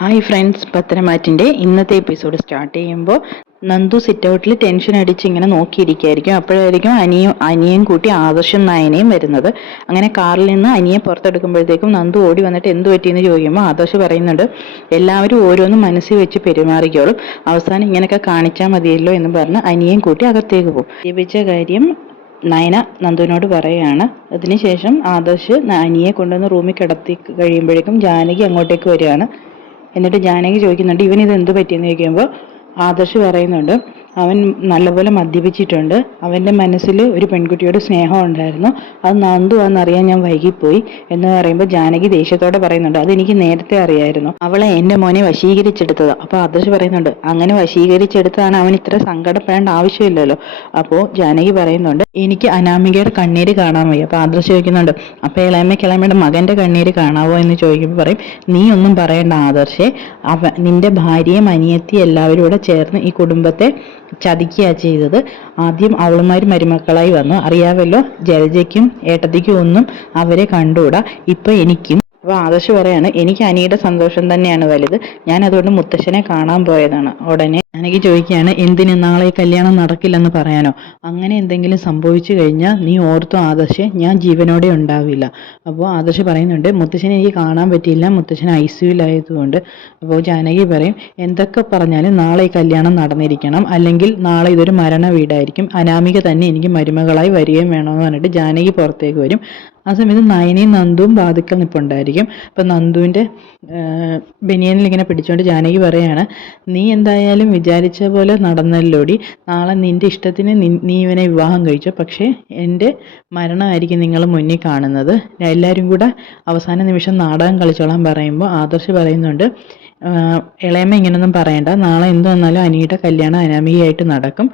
Hi friends, പത്തനംമാറ്റിൻ്റെ ഇന്നത്തെ episode start ചെയ്യുമ്പോൾ Nandu sit ഔട്ടിൽ ടെൻഷൻ അടിച്ച് ഇങ്ങനെ നോക്കിയിരിക്കുകയായിരിക്കും. അപ്പോഴായിരിക്കും അനിയും കൂട്ടി ആദർശും നയനയും വരുന്നത്. അങ്ങനെ കാറിൽ നിന്ന് അനിയെ പുറത്തെടുക്കുമ്പോഴത്തേക്കും നന്ദു ഓടി വന്നിട്ട് എന്ത് പറ്റിയെന്ന് ചോദിക്കുമ്പോൾ ആദർശ് പറയുന്നുണ്ട്, എല്ലാവരും ഓരോന്നും മനസ്സിൽ വെച്ച് പെരുമാറിക്കോളും, അവസാനം ഇങ്ങനെയൊക്കെ കാണിച്ചാൽ മതിയല്ലോ എന്ന് പറഞ്ഞ് അനിയേയും കൂട്ടി അകത്തേക്ക് പോകും. ലഭിച്ച കാര്യം നയന നന്ദുവിനോട് പറയുകയാണ്. അതിനുശേഷം ആദർശ് അനിയെ കൊണ്ടുവന്ന് റൂമിൽ കിടത്തി കഴിയുമ്പോഴേക്കും ജാനകി അങ്ങോട്ടേക്ക് വരികയാണ്. എന്നിട്ട് ജാനകി ചോദിക്കുന്നുണ്ട്, ഇവനിത് എന്ത് പറ്റിയെന്ന് ചോദിക്കുമ്പോൾ ആദർശ് പറയുന്നുണ്ട്, അവൻ നല്ലപോലെ മദ്യപിച്ചിട്ടുണ്ട്, അവൻ്റെ മനസ്സിൽ ഒരു പെൺകുട്ടിയോട് സ്നേഹം ഉണ്ടായിരുന്നു, അത് നന്ദുവാണെന്നറിയാൻ ഞാൻ വൈകിപ്പോയി എന്ന് പറയുമ്പോൾ ജാനകി ദേഷ്യത്തോടെ പറയുന്നുണ്ട്, അതെനിക്ക് നേരത്തെ അറിയായിരുന്നു, അവളെ എൻ്റെ മോനെ വശീകരിച്ചെടുത്തത്. അപ്പോൾ ആദർശ് പറയുന്നുണ്ട്, അങ്ങനെ വശീകരിച്ചെടുത്തതാണ്, അവൻ ഇത്ര സങ്കടപ്പെടേണ്ട ആവശ്യമില്ലല്ലോ. അപ്പോൾ ജാനകി പറയുന്നുണ്ട്, എനിക്ക് അനാമികയുടെ കണ്ണീര് കാണാൻ വയ്യ. അപ്പോൾ ആദർശ് ചോദിക്കുന്നുണ്ട്, അപ്പോൾ ഇളയമ്മയുടെ മകൻ്റെ കണ്ണീര് കാണാവോ എന്ന് ചോദിക്കുമ്പോൾ പറയും, നീ ഒന്നും പറയേണ്ട ആദർശേ, നിന്റെ ഭാര്യയും അനിയത്തിയും എല്ലാവരും കൂടെ ചേർന്ന് ഈ കുടുംബത്തെ ചതിക്കുക ചെയ്തത്. ആദ്യം അവളുമാർ മരുമക്കളായി വന്നു, അറിയാമല്ലോ, ജലജയ്ക്കും ഏട്ടത്തിക്കും ഒന്നും അവരെ കണ്ടുകൂടാ, ഇപ്പൊ എനിക്കും. അപ്പോൾ ആദർശ് പറയാണ്, എനിക്ക് അനിയുടെ സന്തോഷം തന്നെയാണ് വലുത്, ഞാൻ അതുകൊണ്ട് മുത്തശ്ശനെ കാണാൻ പോയതാണ്. ഉടനെ എനിക്ക് ചോദിക്കുകയാണ്, എന്തിന് നാളെ ഈ കല്യാണം നടക്കില്ലെന്ന് പറയാനോ? അങ്ങനെ എന്തെങ്കിലും സംഭവിച്ചു കഴിഞ്ഞാൽ നീ ഓർത്തു ആദർശ്, ഞാൻ ജീവനോടെ ഉണ്ടാവില്ല. അപ്പോൾ ആദർശ് പറയുന്നുണ്ട്, മുത്തശ്ശനെ എനിക്ക് കാണാൻ പറ്റിയില്ല, മുത്തശ്ശൻ ICUലായതുകൊണ്ട്. അപ്പോൾ ജാനകി പറയും, എന്തൊക്കെ പറഞ്ഞാലും നാളെ ഈ കല്യാണം നടന്നിരിക്കണം, അല്ലെങ്കിൽ നാളെ ഇതൊരു മരണ വീടായിരിക്കും, അനാമിക തന്നെ എനിക്ക് മരുമകളായി വരികയും വേണമെന്ന് പറഞ്ഞിട്ട് ജാനകി പുറത്തേക്ക് വരും. ആ സമയത്ത് നയനയും നന്ദുവും വാതിക്കൽ നിൽപ്പുണ്ടായിരിക്കും. അപ്പം നന്ദുവിൻ്റെ ബനിയനിൽ ഇങ്ങനെ പിടിച്ചുകൊണ്ട് ജാനകി പറയാണ്, നീ എന്തായാലും വിചാരിച്ച പോലെ നടന്നല്ലോടി, നാളെ നിൻ്റെ ഇഷ്ടത്തിന് നീ ഇവനെ വിവാഹം കഴിച്ചോ, പക്ഷേ എൻ്റെ മരണമായിരിക്കും നിങ്ങൾ മുന്നിൽ കാണുന്നത്, എല്ലാവരും കൂടെ അവസാന നിമിഷം നാടകം കളിച്ചോളാൻ പറയുമ്പോൾ ആദർശ് പറയുന്നുണ്ട്, ഇളയമ്മ ഇങ്ങനൊന്നും പറയണ്ട, നാളെ എന്ത് വന്നാലും അനിയുടെ കല്യാണം അനാമികയായിട്ട് നടക്കും.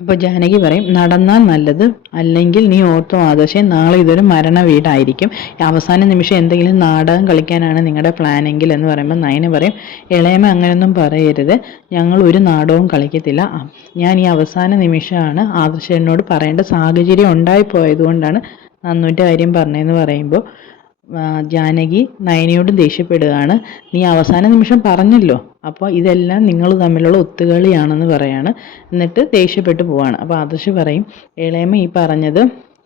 അപ്പോൾ ജാനകി പറയും, നടന്നാൽ നല്ലത്, അല്ലെങ്കിൽ നീ ഓർത്തോ ആദർശം, നാളെ ഇതൊരു മരണ വീടായിരിക്കും, അവസാന നിമിഷം എന്തെങ്കിലും നാടകം കളിക്കാനാണ് നിങ്ങളുടെ പ്ലാനെങ്കിൽ എന്ന് പറയുമ്പോൾ നയന പറയും, ഇളയമ്മ അങ്ങനെയൊന്നും പറയരുത്, ഞങ്ങൾ ഒരു നാടകവും കളിക്കത്തില്ല, ഞാൻ ഈ അവസാന നിമിഷമാണ് ആദർശനോട് പറയേണ്ട സാഹചര്യം ഉണ്ടായിപ്പോയതുകൊണ്ടാണ് നന്ദുവിൻ്റെ കാര്യം പറഞ്ഞതെന്ന് പറയുമ്പോൾ ജാനകി നയനയോട് ദേഷ്യപ്പെടുകയാണ്, നീ അവസാന നിമിഷം പറഞ്ഞല്ലോ, അപ്പോൾ ഇതെല്ലാം നിങ്ങൾ തമ്മിലുള്ള ഒത്തുകളിയാണെന്ന് പറയാണ്. എന്നിട്ട് ദേഷ്യപ്പെട്ട് പോവാണ്. അപ്പോൾ ആദർശ് പറയും, ഇളയമ്മ ഈ പറഞ്ഞത്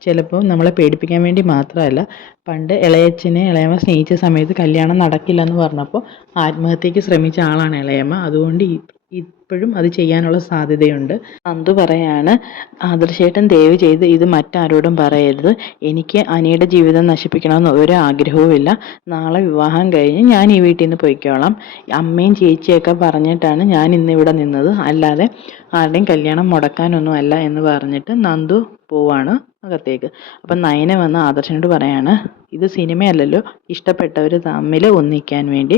ചിലപ്പോൾ നമ്മളെ പേടിപ്പിക്കാൻ വേണ്ടി മാത്രമല്ല, പണ്ട് ഇളയച്ചനെ ഇളയമ്മ സ്നേഹിച്ച സമയത്ത് കല്യാണം നടക്കില്ലെന്ന് പറഞ്ഞപ്പോൾ ആത്മഹത്യക്ക് ശ്രമിച്ച ആളാണ് ഇളയമ്മ, അതുകൊണ്ട് ഇപ്പോഴും അത് ചെയ്യാനുള്ള സാധ്യതയുണ്ട്. നന്ദു പറയാണ്, ആദർശേട്ടൻ ദയവ് ചെയ്ത് ഇത് മറ്റാരോടും പറയരുത്, എനിക്ക് അനിയുടെ ജീവിതം നശിപ്പിക്കണമെന്ന് ഒരു ആഗ്രഹവുമില്ല, നാളെ വിവാഹം കഴിഞ്ഞ് ഞാൻ ഈ വീട്ടിൽ നിന്ന് പോയിക്കോളാം, അമ്മയും ചേച്ചിയൊക്കെ പറഞ്ഞിട്ടാണ് ഞാൻ ഇന്നിവിടെ നിന്നത്, അല്ലാതെ ആരുടെയും കല്യാണം മുടക്കാനൊന്നും അല്ല എന്ന് പറഞ്ഞിട്ട് നന്ദു പോവാണ് അകത്തേക്ക്. അപ്പം നയന വന്ന് ആദർശനോട് പറയാണ്, ഇത് സിനിമയല്ലല്ലോ, ഇഷ്ടപ്പെട്ടവർ തമ്മിൽ ഒന്നിക്കാൻ വേണ്ടി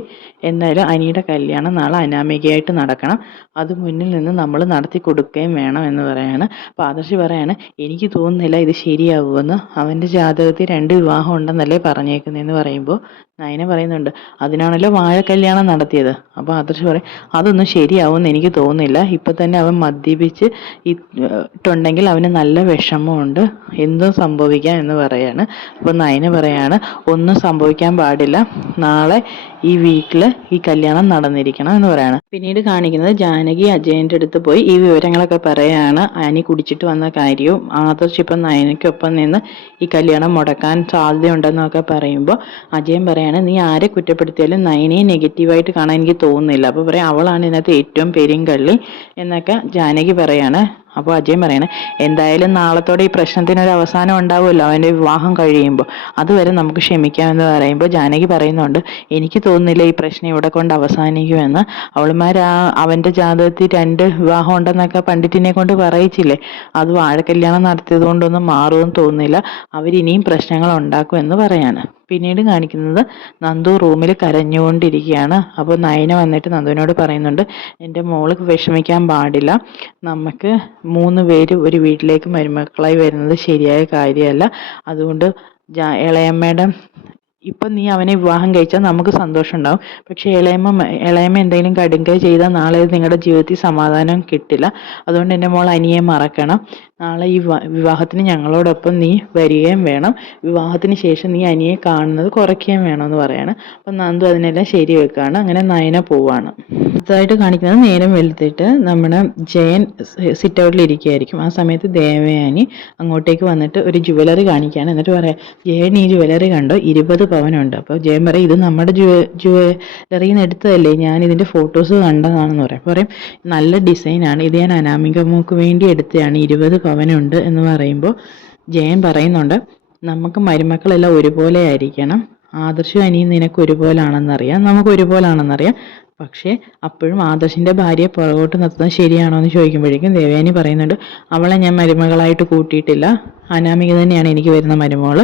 എന്തായാലും അനിയുടെ കല്യാണം നാളെ അനാമികയായിട്ട് നടക്കണം, അത് മുന്നിൽ നിന്ന് നമ്മൾ നടത്തി കൊടുക്കുകയും വേണം എന്ന് പറയാണ്. അപ്പോൾ ആദർശ് പറയാണ്, എനിക്ക് തോന്നുന്നില്ല ഇത് ശരിയാവുമെന്ന്, അവൻ്റെ ജാതകത്തിൽ 2 വിവാഹം ഉണ്ടെന്നല്ലേ പറഞ്ഞേക്കുന്നതെന്ന് പറയുമ്പോൾ നയന പറയുന്നുണ്ട്, അതിനാണല്ലോ വാഴ കല്യാണം നടത്തിയത്. അപ്പോൾ ആദർശ് പറയും, അതൊന്നും ശരിയാവുമെന്ന് എനിക്ക് തോന്നുന്നില്ല, ഇപ്പം തന്നെ അവൻ മദ്യപിച്ച് ഇട്ടുണ്ടെങ്കിൽ അവന് നല്ല വിഷമമുണ്ട്, എന്തും സംഭവിക്കാം എന്ന് പറയാണ്. അപ്പോൾ നയന പറയാണ്, ഒന്നും സംഭവിക്കാൻ പാടില്ല, നാളെ ഈ വീട്ടിൽ ഈ കല്യാണം നടന്നിരിക്കണം എന്ന് പറയാണ്. പിന്നീട് കാണിക്കുന്നത് ജാനകി അജയൻ്റെ അടുത്ത് പോയി ഈ വിവരങ്ങളൊക്കെ പറയാണ്, അനി കുടിച്ചിട്ട് വന്ന കാര്യവും ആദർശ് ഇപ്പം നയനയ്ക്കൊപ്പം നിന്ന് ഈ കല്യാണം മുടക്കാൻ സാധ്യതയുണ്ടെന്നൊക്കെ പറയുമ്പോൾ അജയൻ പറയാണ്, നീ ആരെ കുറ്റപ്പെടുത്തിയാലും നയനയെ നെഗറ്റീവായിട്ട് കാണാൻ എനിക്ക് തോന്നുന്നില്ല, അപ്പോൾ പറയാം അവളാണ് ഇതിനകത്ത് ഏറ്റവും പെരുങ്കള്ളി എന്നൊക്കെ ജാനകി പറയാണ്. അപ്പോൾ അജയൻ പറയണേ, എന്തായാലും നാളത്തോടെ ഈ പ്രശ്നത്തിനൊരു അവസാനം ഉണ്ടാവുമല്ലോ, അവൻ്റെ വിവാഹം കഴിയുമ്പോൾ, അതുവരെ നമുക്ക് ക്ഷമിക്കാമെന്ന് പറയുമ്പോൾ ജാനകി പറയുന്നുണ്ട്, എനിക്ക് തോന്നുന്നില്ല ഈ പ്രശ്നം ഇവിടെ കൊണ്ട് അവസാനിക്കുമെന്ന്, അവൻ്റെ ജാതകത്തിൽ 2 വിവാഹം ഉണ്ടെന്നൊക്കെ പണ്ഡിറ്റിനെ കൊണ്ട് പറയിച്ചില്ലേ, അത് വാഴക്കല്യാണം നടത്തിയത് കൊണ്ടൊന്നും മാറുമെന്ന് തോന്നുന്നില്ല, അവരിനിയും പ്രശ്നങ്ങൾ ഉണ്ടാക്കുമെന്ന് പറയാണ്. പിന്നീട് കാണിക്കുന്നത് നന്ദു റൂമിൽ കരഞ്ഞുകൊണ്ടിരിക്കുകയാണ്. അപ്പോൾ നയന വന്നിട്ട് നന്ദുവിനോട് പറയുന്നുണ്ട്, എൻ്റെ മോൾക്ക് വിഷമിക്കാൻ പാടില്ല, നമുക്ക് 3 പേര് ഒരു വീട്ടിലേക്ക് മരുമക്കളായി വരുന്നത് ശരിയായ കാര്യമല്ല, അതുകൊണ്ട് ഇളയമ്മയുടെ ഇപ്പം നീ അവനെ വിവാഹം കഴിച്ചാൽ നമുക്ക് സന്തോഷം ഉണ്ടാവും. പക്ഷേ ഇളയമ്മ എന്തെങ്കിലും കടുങ്കൈ ചെയ്താൽ നാളെ നിങ്ങളുടെ ജീവിതത്തിൽ സമാധാനം കിട്ടില്ല. അതുകൊണ്ട് എൻ്റെ മോൾ അനിയെ മറക്കണം. നാളെ ഈ വിവാഹത്തിന് ഞങ്ങളോടൊപ്പം നീ വരികയും വേണം. വിവാഹത്തിന് ശേഷം നീ അനിയെ കാണുന്നത് കുറയ്ക്കുകയും വേണമെന്ന് പറയാണ്. അപ്പം നന്ദു അതിനെല്ലാം ശരി വെക്കുകയാണ്. അങ്ങനെ നയന പോവാണ്. അടുത്തതായിട്ട് കാണിക്കുന്നത് നേരം വെളുത്തിട്ട് നമ്മുടെ ജയൻ സിറ്റ് ഔട്ടിൽ ഇരിക്കുകയായിരിക്കും. ആ സമയത്ത് ദേവയാനി അങ്ങോട്ടേക്ക് വന്നിട്ട് ഒരു ജുവലറി കാണിക്കുകയാണ്. എന്നിട്ട് പറയാം, ജയൻ ഈ ജുവലറി കണ്ടോ, 20 പവനുണ്ട്. അപ്പോൾ ജയൻ പറയും, ഇത് നമ്മുടെ ജുവലറിയിൽ നിന്ന് എടുത്തതല്ലേ, ഞാൻ ഇതിൻ്റെ ഫോട്ടോസ് കണ്ടതാണെന്ന് പറയും. പറയും നല്ല ഡിസൈനാണ്, ഇത് ഞാൻ അനാമിക മോൾക്ക് വേണ്ടി എടുത്തതാണ്, 20 പവനുണ്ട് എന്ന് പറയുമ്പോൾ ജയൻ പറയുന്നുണ്ട്, നമുക്ക് മരുമക്കളെല്ലാം ഒരുപോലെ ആയിരിക്കണം. ആദർശും അനിയും നിനക്ക് ഒരുപോലാണെന്നറിയാം, നമുക്ക് ഒരുപോലാണെന്നറിയാം. പക്ഷേ അപ്പോഴും ആദർശിൻ്റെ ഭാര്യയെ പുറകോട്ട് നിർത്തുന്നത് ശരിയാണോ എന്ന് ചോദിക്കുമ്പോഴേക്കും ദേവയാനി പറയുന്നുണ്ട്, അവളെ ഞാൻ മരുമകളായിട്ട് കൂട്ടിയിട്ടില്ല, അനാമിക തന്നെയാണ് എനിക്ക് വരുന്ന മരുമകൾ.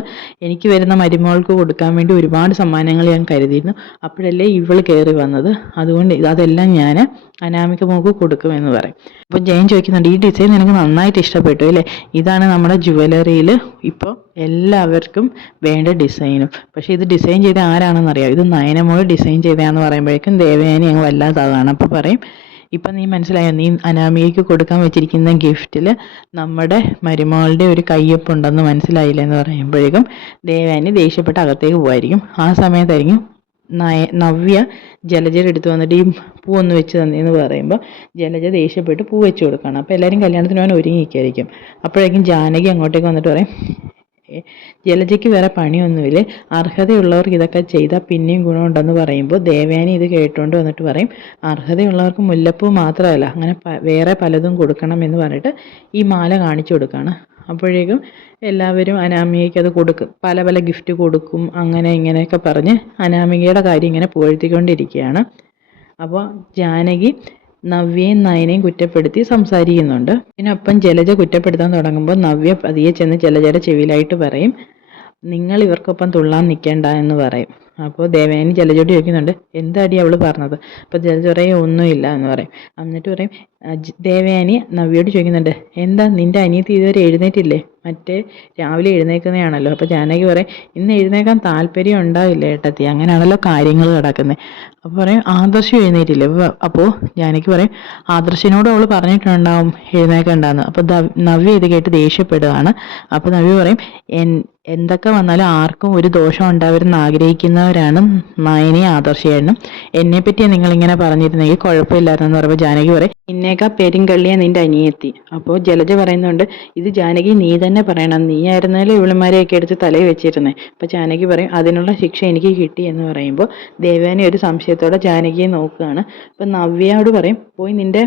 എനിക്ക് വരുന്ന മരുമകൾക്ക് കൊടുക്കാൻ വേണ്ടി ഒരുപാട് സമ്മാനങ്ങൾ ഞാൻ കരുതിയിരുന്നു. അപ്പോഴല്ലേ ഇവൾ കയറി വന്നത്, അതുകൊണ്ട് അതെല്ലാം ഞാൻ അനാമിക മോൾക്ക് കൊടുക്കുമെന്ന് പറയും. അപ്പോൾ ജയൻ ചോദിക്കുന്നുണ്ട്, ഈ ഡിസൈൻ നിനക്ക് നന്നായിട്ട് ഇഷ്ടപ്പെട്ടു അല്ലേ, ഇതാണ് നമ്മുടെ ജുവലറിയിൽ ഇപ്പോൾ എല്ലാവർക്കും വേണ്ട ഡിസൈനും. പക്ഷേ ഇത് ഡിസൈൻ ചെയ്ത ആരാണെന്നറിയാം, ഇത് നയനമോൾ ഡിസൈൻ ചെയ്തതാന്ന് പറയുമ്പോഴേക്കും ദേവയാനി അങ്ങ് വല്ലാത്തതാണ്. അപ്പോൾ പറയും, ഇപ്പം നീ മനസ്സിലായോ, നീ അനാമികയ്ക്ക് കൊടുക്കാൻ വെച്ചിരിക്കുന്ന ഗിഫ്റ്റിൽ നമ്മുടെ മരുമകളുടെ ഒരു കയ്യൊപ്പുണ്ടെന്ന് മനസ്സിലായില്ല എന്ന് പറയുമ്പോഴേക്കും ദേവയാനി ദേഷ്യപ്പെട്ട് അകത്തേക്ക് പോകുമായിരിക്കും. ആ സമയത്തായിരിക്കും നവ്യ ജലജയുടെ അടുത്ത് വന്നിട്ട് ഈ പൂ ഒന്ന് വെച്ച് തന്നെയെന്ന് പറയുമ്പോൾ ജലജ ദേഷ്യപ്പെട്ട് പൂ വെച്ച് കൊടുക്കണം. അപ്പോൾ എല്ലാവരും കല്യാണത്തിന് പോകാൻ ഒരുങ്ങിയിരിക്കും. അപ്പോഴേക്കും ജാനകി അങ്ങോട്ടേക്ക് വന്നിട്ട് പറയും, ജലജയ്ക്ക് വേറെ പണിയൊന്നുമില്ല, അർഹതയുള്ളവർക്ക് ഇതൊക്കെ ചെയ്താൽ പിന്നെയും ഗുണമുണ്ടെന്ന് പറയുമ്പോൾ ദേവയാനി ഇത് കേട്ടുകൊണ്ട് വന്നിട്ട് പറയും, അർഹതയുള്ളവർക്ക് മുല്ലപ്പൂ മാത്രമല്ല, അങ്ങനെ വേറെ പലതും കൊടുക്കണം എന്ന് പറഞ്ഞിട്ട് ഈ മാല കാണിച്ചു കൊടുക്കുകയാണ്. അപ്പോഴേക്കും എല്ലാവരും അനാമികയ്ക്ക് അത് കൊടുക്കും, പല പല ഗിഫ്റ്റ് കൊടുക്കും, അങ്ങനെ ഇങ്ങനെയൊക്കെ പറഞ്ഞ് അനാമികയുടെ കാര്യം ഇങ്ങനെ പുകഴ്ത്തിക്കൊണ്ടിരിക്കുകയാണ്. അപ്പോൾ ജാനകി നവ്യയും നയനയും കുറ്റപ്പെടുത്തി സംസാരിക്കുന്നുണ്ട്. ഇതിനൊപ്പം ജലജ കുറ്റപ്പെടുത്താൻ തുടങ്ങുമ്പോൾ നവ്യ പതിയെ ചെന്ന് ജലജയുടെ ചെവിയിലായിട്ട് പറയും, നിങ്ങൾ ഇവർക്കൊപ്പം തുള്ളാൻ നിൽക്കേണ്ട എന്ന് പറയും. അപ്പോൾ ദേവയാനി ജലജയോട് ചോദിക്കുന്നുണ്ട്, എന്താടി അവൾ പറഞ്ഞത്? അപ്പോൾ ജലജ പറയും, ഒന്നുമില്ല എന്ന് പറയും. എന്നിട്ട് പറയും, ദേവയാനി നവ്യയോട് ചോദിക്കുന്നുണ്ട്, എന്താ നിൻ്റെ അനിയത്തി ഇതുവരെ എഴുന്നേറ്റില്ലേ, മറ്റേ രാവിലെ എഴുന്നേക്കുന്നതാണല്ലോ. അപ്പോൾ ജാനകി പറയും, ഇന്ന് എഴുന്നേക്കാൻ താല്പര്യം ഉണ്ടാവില്ല ഏട്ടത്തി, അങ്ങനെയാണല്ലോ കാര്യങ്ങൾ കിടക്കുന്നത്. അപ്പോൾ പറയും, ആദർശം എഴുന്നേറ്റില്ലേ? അപ്പോൾ ജാനകി പറയും, ആദർശിനോട് അവൾ പറഞ്ഞിട്ടുണ്ടാവും എഴുന്നേക്കണ്ടെന്ന്. അപ്പോൾ നവ്യ ഇത് കേട്ട് ദേഷ്യപ്പെടുകയാണ്. അപ്പോൾ നവ്യ പറയും, എന്തൊക്കെ വന്നാലും ആർക്കും ഒരു ദോഷം ഉണ്ടാവരുതെന്ന് ആഗ്രഹിക്കുന്നവരാണ് നയനയും ആദർശേട്ടനും, എന്നെപ്പറ്റി നിങ്ങളിങ്ങനെ പറഞ്ഞിരുന്നെങ്കിൽ കുഴപ്പമില്ലായിരുന്നു പറയുമ്പോൾ ജാനകി പറയും, ഇന്നേക്കാ പെരുങ്കള്ളിയാ നിന്റെ അനിയത്തി. അപ്പോൾ ജലജ പറയുന്നുണ്ട്, ഇത് ജാനകി നീ തന്നെ പറയണം, നീ ആയിരുന്നാലും ഇവളുമാരെയൊക്കെ എടുത്ത് തലയിൽ വെച്ചിരുന്നേ. അപ്പോൾ ജാനകി പറയും, അതിനുള്ള ശിക്ഷ എനിക്ക് കിട്ടി എന്ന് പറയുമ്പോൾ ദേവയാനി ഒരു സംശയത്തോടെ ജാനകിയെ നോക്കുകയാണ്. അപ്പോൾ നവ്യയോട് പറയും, പോയി നിന്റെ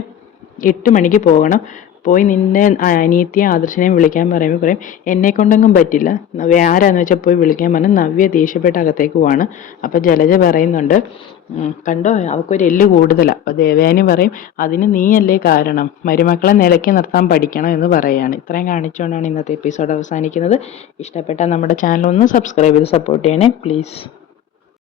8 മണിക്ക് പോകണം, പോയി നിന്റെ അനിയത്തിയും ആദർശനെയും വിളിക്കാൻ പറയുമ്പോൾ പറയും, എന്നെ കൊണ്ടൊന്നും പറ്റില്ല, നവ്യ ആരാന്ന് വെച്ചാൽ പോയി വിളിക്കാൻ പറഞ്ഞു. നവ്യ ദേഷ്യപ്പെട്ട അകത്തേക്ക് പോവാണ്. അപ്പോൾ ജലജ പറയുന്നുണ്ട്, കണ്ടോ അവൾക്കൊരു എല്ല് കൂടുതലാണ്. അപ്പോൾ ദേവയാനി പറയും, അതിന് നീയല്ലേ കാരണം, മരുമക്കളെ നിലയ്ക്ക് നിർത്താൻ പഠിക്കണം എന്ന് പറയുകയാണ്. ഇത്രയും കാണിച്ചുകൊണ്ടാണ് ഇന്നത്തെ എപ്പിസോഡ് അവസാനിക്കുന്നത്. ഇഷ്ടപ്പെട്ടാൽ നമ്മുടെ ചാനൽ ഒന്ന് സബ്സ്ക്രൈബ് ചെയ്ത് സപ്പോർട്ട് ചെയ്യണേ പ്ലീസ്.